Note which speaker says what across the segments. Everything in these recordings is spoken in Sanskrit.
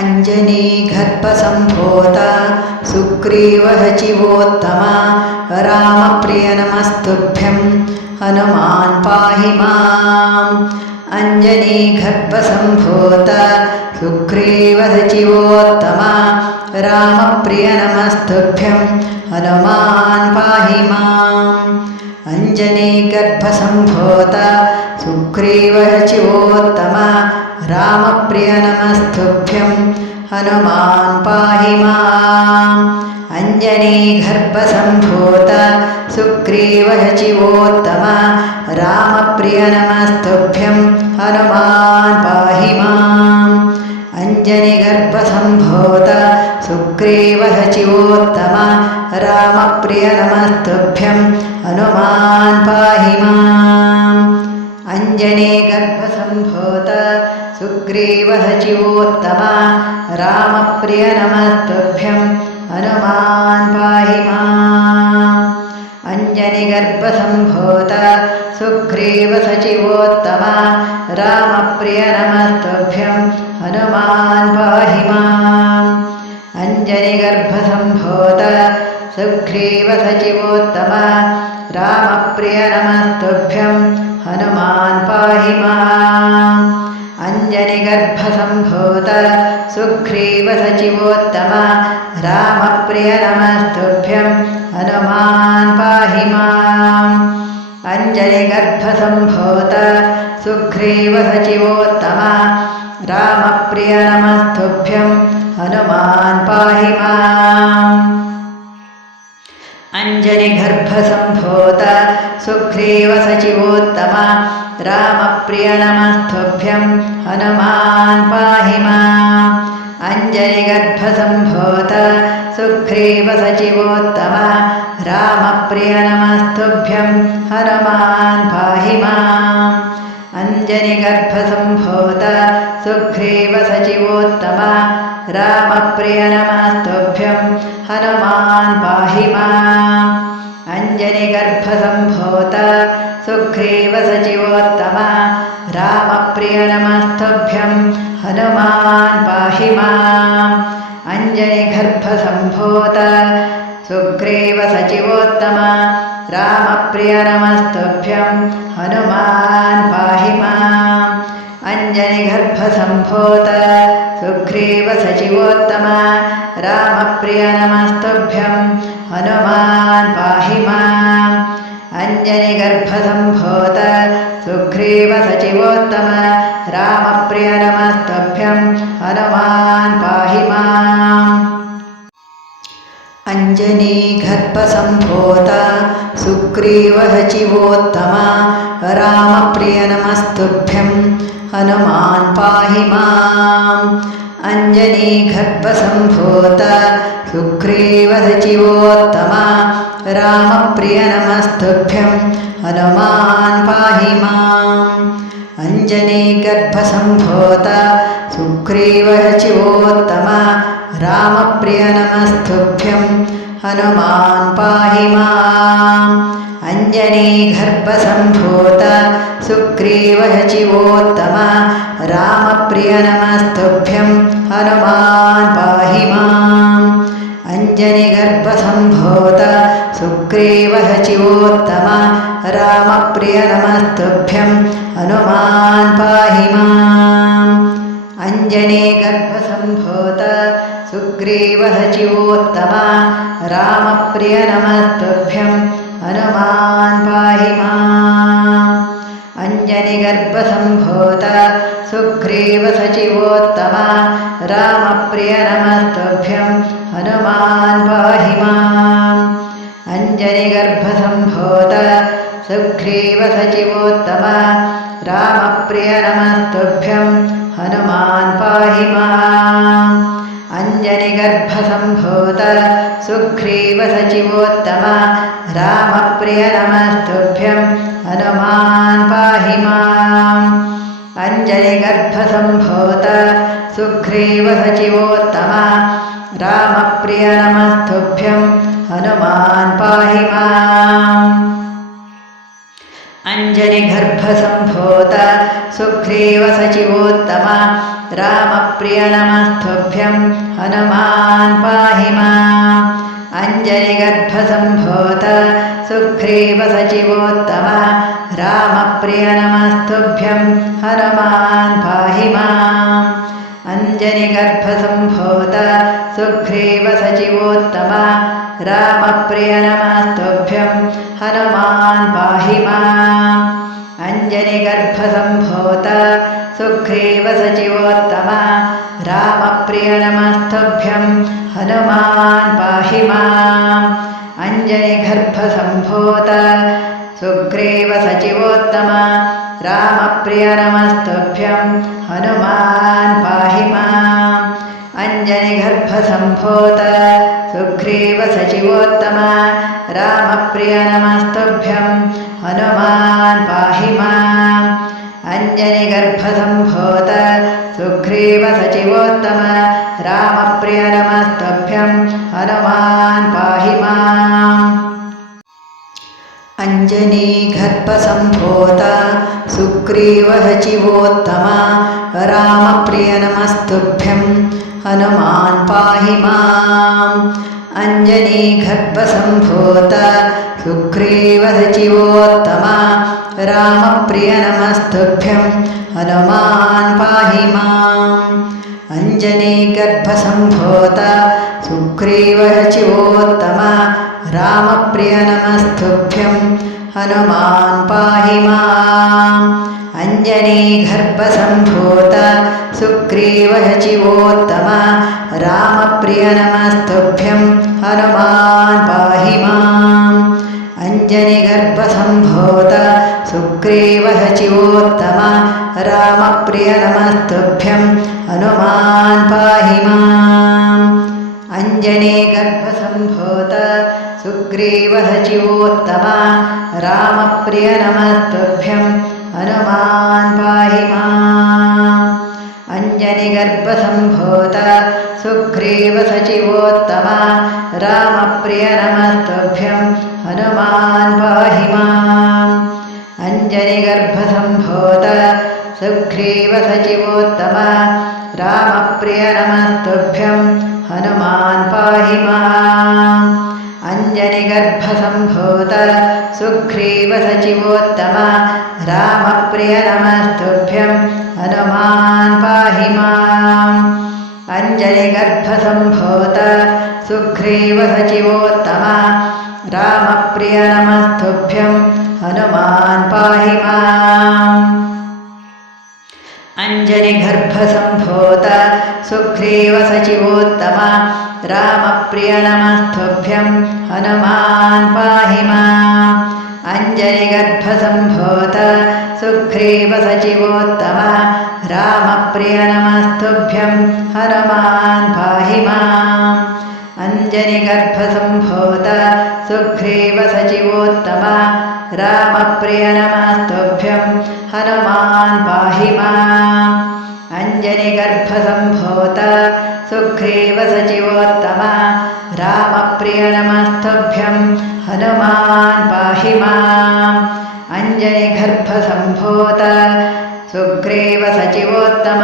Speaker 1: अञ्जनीगर्भसम्भूत सुग्रीवहचिवोत्तमा रामप्रिय नमस्तुभ्यं हनुमान् पाहि माम्। अञ्जनीगर्भसम्भूत सुग्रीवहचिवोत्तमा रामप्रिय नमस्तुभ्यं हनुमान् पाहि माम्। अञ्जनीगर्भसम्भूत सुग्रीवहचिवोत्तमा रामप्रिय नमस्तुभ्यं हनुमान् पाहि माम्। अञ्जनीगर्भसम्भूत सुग्रीवहचिवोत्तम रामप्रिय नमस्तुभ्यं हनुमान् पाहि माम्। अञ्जनिगर्भसम्भूत सुग्रीवहचिवोत्तम रामप्रिय नमस्तुभ्यं हनुमान् पाहि माम्। अञ्जनीगर्भसम्भूत सुग्रीवहचिवोत्तम रामप्रिय नमस्तुभ्यं हनुमान् पाहि माम्। अञ्जनिगर्भसम्भूत सुग्रीवसचिवोत्तम रामप्रिय नमस्तुभ्यं हनुमान् पाहि माम्। अञ्जनिगर्भसम्भूत सुग्रीवसचिवोत्तम रामप्रिय नमस्तुभ्यं हनुमान् पाहि माम् अञ्जनिगर्भसम्भूत सुग्रीवसचिवोत्तम रामप्रिय नमस्तुभ्यं हनुमान् पाहि माम्। अञ्जनिगर्भसम्भूत। सुग्रीवसचिवोत्तम रामप्रिय नमस्तुभ्यं हनुमान् पाहि माम्। अञ्जनिगर्भसम्भूत सुग्रीवसचिवोत्तम रामप्रिय नमस्तुभ्यं हनुमान् पाहि माम्। अञ्जनिगर्भसम्भूत सुग्रीवसचिवोत्तम रामप्रिय नमस्तुभ्यं हनुमान् पाहि माम्। अञ्जनिगर्भसम्भूत सुग्रीवसचिवोत्तम रामप्रिय नमस्तुभ्यं हनुमान् पाहि माम्। अञ्जनिगर्भसम्भूत सुग्रीवसचिवोत्तम रामप्रिय नमस्तुभ्यं हनुमान् पाहि माम्। अञ्जनिगर्भसम्भूत सुग्रीवसचिवोत्तम रामप्रिय नमस्तुभ्यं हनुमान् पाहि माम्। अञ्जनिगर्भसम्भूत सुग्रीवसचिवोत्तम रामप्रिय नमस्तुभ्यं हनुमान् पाहि माम् अञ्जनिगर्भसम्भूत सुग्रीवसचिवोत्तम रामप्रिय नमस्तुभ्यं हनुमान् पाहि माम्। अञ्जनीगर्भसम्भूत। सुग्रीवहचिवोत्तम रामप्रिय नमस्तुभ्यं हनुमान् पाहि माम्। अञ्जनीगर्भसम्भूत। सुग्रीवसचिवोत्तम रामप्रिय नमस्तुभ्यं हनुमान् पाहि माम्। अञ्जनीगर्भसम्भूत सुग्रीवहचिवोत्तम रामप्रिय नमस्तुभ्यं हनुमान् पाहि माम्। अञ्जनीगर्भसम्भूत सुग्रीवहचिवोत्तम रामप्रिय नमस्तुभ्यं हनुमान् पाहि माम् अञ्जनिगर्भसम्भूत सुग्रीवहचिवोत्तम रामप्रिय नमस्तुभ्यं हनुमान् पाहि माम्। अञ्जनीगर्भसम्भूत। सुग्रीवहचिवोत्तम रामप्रिय नमस्तुभ्यं हनुमान् पाहि माम्। अञ्जनिगर्भसम्भूत सुग्रीवसचिवोत्तम रामप्रिय नमस्तुभ्यं हनुमान् पाहि माम् अञ्जनिगर्भसम्भूत सुग्रीवसचिवोत्तम रामप्रिय नमस्तुभ्यं हनुमान् पाहि माम् अञ्जनिगर्भसम्भूत सुग्रीवसचिवोत्तम रामप्रिय नमस्तुभ्यं हनुमान् पाहि माम् अञ्जनिगर्भसम्भूत सुग्रीवसचिवोत्तम रामप्रिय नमस्तुभ्यं हनुमान् पाहि माम्। अञ्जनिगर्भसम्भूत सुग्रीवसचिवोत्तम रामप्रिय नमस्तुभ्यं हनुमान् पाहि माम्। अञ्जनिगर्भसम्भूत सुग्रीवसचिवोत्तम रामप्रिय नमस्तुभ्यं हनुमान् पाहि माम् अञ्जनिगर्भसम्भूत सुग्रीवसचिवोत्तम रामप्रिय नमस्तुभ्यं हनुमान् पाहि माम् अञ्जनिगर्भसम्भूत सुग्रीवसचिवोत्तम रामप्रिय नमस्तुभ्यं हनुमान् पाहि माम् अञ्जनिगर्भसम्भूत सुग्रीवसचिवोत्तम रामप्रिय नमस्तुभ्यं हनुमान् पाहि माम्। अञ्जनिगर्भसम्भूत। सुग्रीवसचिवोत्तम रामप्रिय नमस्तुभ्यं हनुमान् पाहि माम्। अञ्जनिगर्भसम्भूत। सुग्रीवसचिवोत्तम रामप्रिय नमस्तुभ्यं हनुमान् पाहि माम् अञ्जनीगर्भसम्भूत सुग्रीवसचिवोत्तम रामप्रिय नमस्तुभ्यं हनुमान् पाहि माम्। अञ्जनीगर्भसम्भूत सुग्रीवसचिवोत्तम रामप्रिय नमस्तुभ्यं हनुमान् पाहि माम्। अञ्जनीगर्भसम्भूत सुग्रीवसचिवोत्तम रामप्रिय नमस्तुभ्यं हनुमान् पाहि माम्। अञ्जनीगर्भसम्भूत सुग्रीवसचिवोत्तम रामप्रिय नमस्तुभ्यं हनुमान् पाहि माम्। अञ्जनिगर्भसम्भूत सुग्रीवसचिवोत्तम रामप्रिय नमस्तुभ्यं हनुमान् पाहि माम्। अञ्जनीगर्भसम्भूत सुग्रीवसचिवोत्तम रामप्रिय नमस्तुभ्यं हनुमान् पाहि माम्। अञ्जनिगर्भसम्भूत सुग्रीवसचिवोत्तम रामप्रिय नमस्तुभ्यं हनुमान् पाहि माम्। अञ्जनिगर्भसम्भूत सुग्रीवसचिवोत्तम रामप्रिय नमस्तुभ्यं हनुमान् पाहि माम् अञ्जनिगर्भसम्भूत सुग्रीवसचिवोत्तम रामप्रिय नमस्तुभ्यं हनुमान् पाहि माम्। अञ्जनिगर्भसम्भूत। सुग्रीवसचिवोत्तम रामप्रिय नमस्तुभ्यं हनुमान् पाहि माम् अञ्जनिगर्भसम्भूत सुग्रीवसचिवोत्तम रामप्रिय नमस्तुभ्यं हनुमान् पाहि माम् अञ्जनिगर्भसम्भूत सुग्रीवसचिवोत्तम रामप्रिय नमस्तुभ्यं हनुमान् पाहि माम् अञ्जनिगर्भसम्भूत सुग्रीवसचिवोत्तम रामप्रिय नमस्तुभ्यं हनुमान् पाहि माम्। अञ्जनिगर्भसम्भूत सुग्रीवसचिवोत्तम रामप्रिय नमस्तुभ्यं हनुमान् पाहि माम्। अञ्जनिगर्भसम्भूत सुग्रीवसचिवोत्तम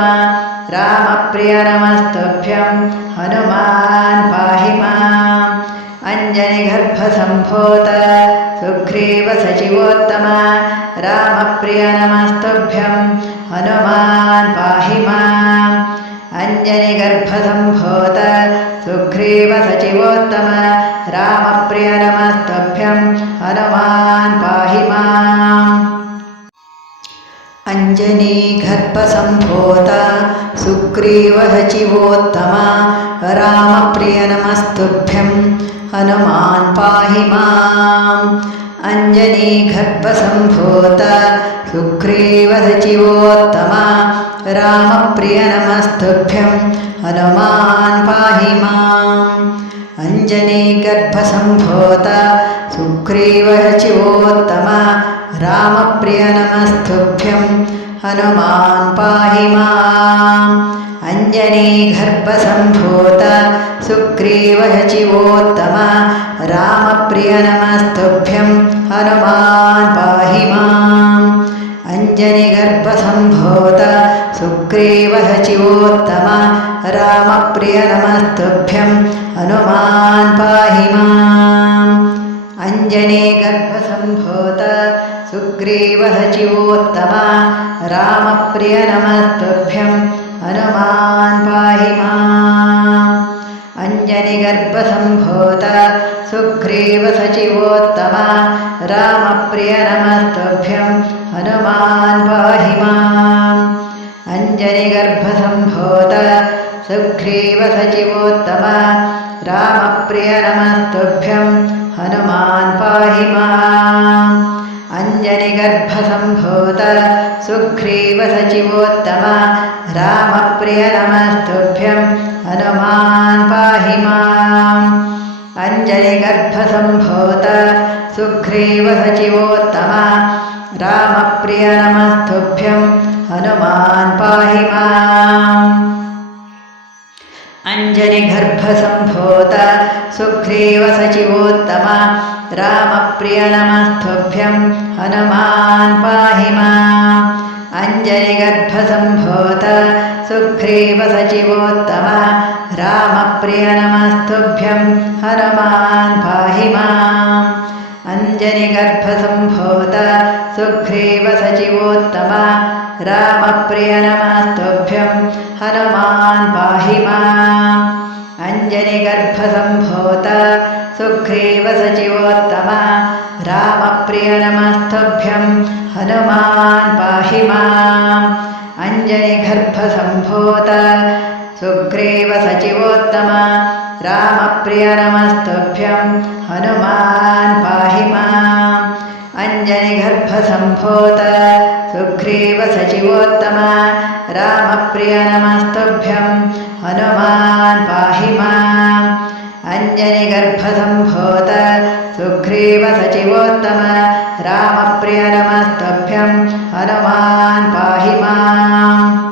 Speaker 1: रामप्रिय नमस्तुभ्यं हनुमान् पाहि माम्। अञ्जनिगर्भसम्भूत सुग्रीवसचिवोत्तम रामप्रिय नमस्तुभ्यं हनुमान् पाहि माम्। अञ्जनिगर्भसम्भूत सुग्रीवसचिवोत्तम रामप्रिय नमस्तुभ्यं हनुमान् पाहि माम्। अञ्जनीगर्भसम्भूत सुग्रीवसचिवोत्तम रामप्रिय नमस्तुभ्यं हनुमान् पाहि माम् अञ्जनीगर्भसम्भूत सुग्रीवसचिवोत्तम रामप्रिय नमस्तुभ्यं हनुमान् पाहि माम्। अञ्जनीगर्भसम्भूत सुग्रीवसचिवोत्तम रामप्रिय नमस्तुभ्यं हनुमान् पाहि माम्। अञ्जनीगर्भसम्भूत सुग्रीवसचिवोत्तम रामप्रिय नमस्तुभ्यं हनुमान् पाहि माम्। अञ्जनिगर्भसम्भूत गर्भसम्भोत सुग्रेवहचिवोत्तम रामप्रिय नमस्तुभ्यम् हनुमान् पाहि माम्। अञ्जनिगर्भसम्भूत गर्भसम्भोत सुग्रीवहचिवोत्तम रामप्रिय नमस्तुभ्यम् हनुमान् पाहि माम्। अञ्जनिगर्भसम्भूत। सुग्रीवसचिवोत्तम रामप्रिय नमस्तुभ्यं हनुमान् पाहि माम् अञ्जनिगर्भसम्भूत। सुग्रीवसचिवोत्तम रामप्रिय नमस्तुभ्यं हनुमान् पाहि माम् अञ्जनिगर्भसम्भूत सुग्रीवसचिवोत्तम रामप्रिय नमस्तुभ्यं हनुमान् पाहि माम्। अञ्जनिगर्भसम्भूत सुग्रीवसचिवोत्तम रामप्रिय नमस्तुभ्यं हनुमान् पाहि माम् अञ्जनिगर्भसम्भूत सुग्रीवसचिवोत्तम रामप्रिय नमस्तुभ्यं हनुमान् पाहि माम् अञ्जनिगर्भसम्भूत सुग्रीवसचिवोत्तम रामप्रिय नमस्तुभ्यं हनुमान् पाहि माम् अञ्जनिगर्भसम्भूत सुग्रीवसचिवोत्तम रामप्रिय नमस्तुभ्यं। हनुमान् पाहि माम् अञ्जनिगर्भसम्भूत सुग्रीवसचिवोत्तम रामप्रिय नमस्तुभ्यं। हनुमान् पाहि माम् अञ्जनिगर्भसम्भूत सुग्रीवसचिवोत्तम रामप्रिय नमस्तुभ्यं। हनुमान् पाहि माम् अञ्जनिगर्भसम्भूत सुग्रीवसचिवोत्तम रामप्रिय नमस्तुभ्यं हनुमान् पाहि माम्। अञ्जनिगर्भसम्भूत। सुग्रीवसचिवोत्तम रामप्रिय नमस्तुभ्यं हनुमान् पाहि माम्